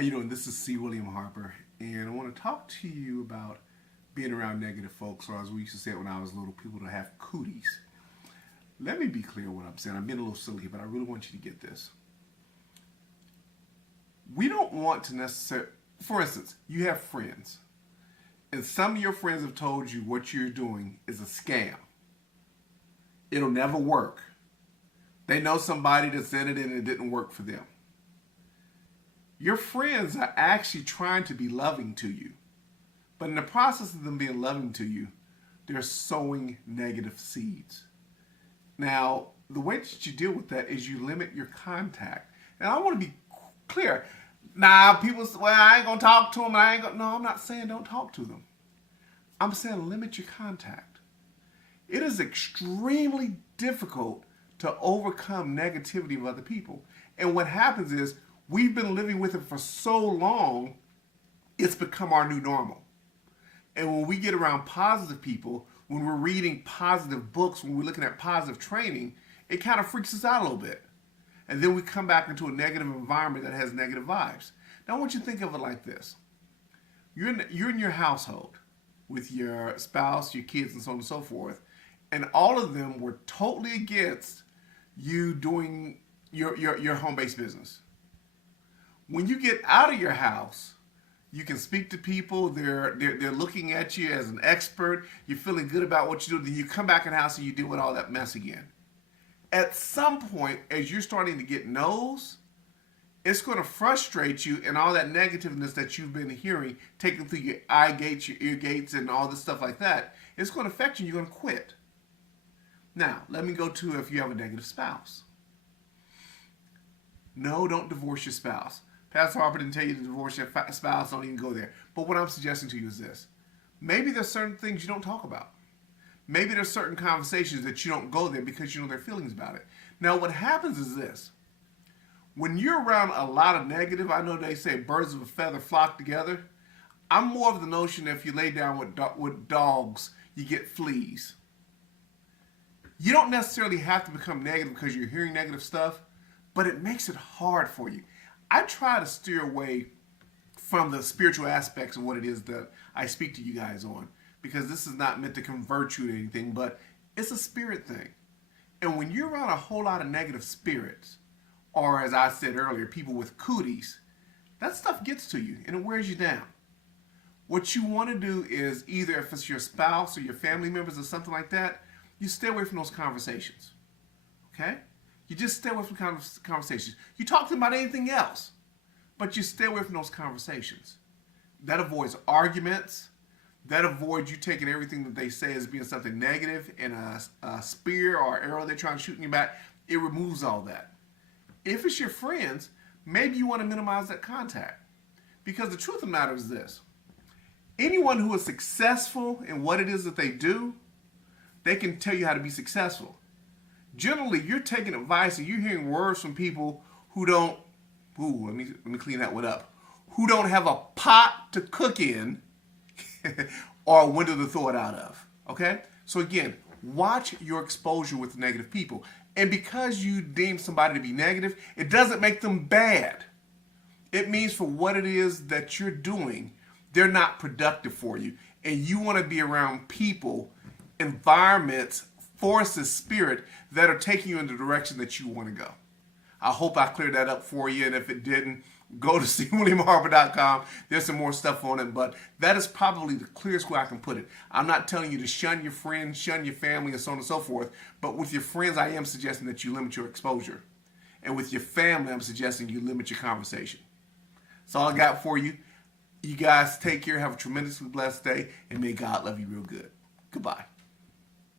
How you doing? This is C. William Harper, and I want to talk to you about being around negative folks, or as we used to say it when I was little, people that have cooties. Let me be clear what I'm saying. I'm being a little silly, but I really want you to get this. We don't want to necessarily, for instance, you have friends, and some of your friends have told you what you're doing is a scam. It'll never work. They know somebody that's in it and it didn't work for them. Your friends are actually trying to be loving to you. But in the process of them being loving to you, they're sowing negative seeds. Now, the way that you deal with that is you limit your contact. And I want to be clear. Now, people say, well, I ain't going to talk to them. No, I'm not saying don't talk to them. I'm saying limit your contact. It is extremely difficult to overcome negativity of other people. And what happens is we've been living with it for so long, it's become our new normal. And when we get around positive people, when we're reading positive books, when we're looking at positive training, it kind of freaks us out a little bit. And then we come back into a negative environment that has negative vibes. Now I want you to think of it like this. You're in your household with your spouse, your kids, and so on and so forth, and all of them were totally against you doing your home-based business. When you get out of your house, you can speak to people. They're looking at you as an expert. You're feeling good about what you do. Then you come back in the house and you deal with all that mess again. At some point, as you're starting to get no's, it's going to frustrate you, and all that negativeness that you've been hearing, taking through your eye gates, your ear gates, and all this stuff like that, it's going to affect you. You're going to quit. Now, let me go to if you have a negative spouse. No, don't divorce your spouse. Pastor Harper didn't tell you to divorce your spouse. Don't even go there. But what I'm suggesting to you is this. Maybe there's certain things you don't talk about. Maybe there's certain conversations that you don't go there because you know their feelings about it. Now, what happens is this. When you're around a lot of negative, I know they say birds of a feather flock together. I'm more of the notion that if you lay down with dogs, you get fleas. You don't necessarily have to become negative because you're hearing negative stuff, but it makes it hard for you. I try to steer away from the spiritual aspects of what it is that I speak to you guys on, because this is not meant to convert you to anything, but it's a spirit thing. And when you're around a whole lot of negative spirits, or as I said earlier, people with cooties, that stuff gets to you and it wears you down. What you want to do is either if it's your spouse or your family members or something like that, you stay away from those conversations. Okay? You just stay away from conversations. You talk to them about anything else, but you stay away from those conversations. That avoids arguments. That avoids you taking everything that they say as being something negative and a spear or arrow they're trying to shoot in your back. It removes all that. If it's your friends, maybe you want to minimize that contact. Because the truth of the matter is this. Anyone who is successful in what it is that they do, they can tell you how to be successful. Generally, you're taking advice and you're hearing words from people who don't, let me clean that one up, who don't have a pot to cook in or a window to throw it out of, okay? So again, watch your exposure with negative people. And because you deem somebody to be negative, it doesn't make them bad. It means for what it is that you're doing, they're not productive for you. And you want to be around people, environments, forces, spirit that are taking you in the direction that you want to go. I hope I cleared that up for you. And if it didn't, go to cwilliamharper.com. There's some more stuff on it, but that is probably the clearest way I can put it. I'm not telling you to shun your friends, shun your family, and so on and so forth, but with your friends, I am suggesting that you limit your exposure. And with your family, I'm suggesting you limit your conversation. That's all I got for you. You guys take care, have a tremendously blessed day, and may God love you real good. Goodbye.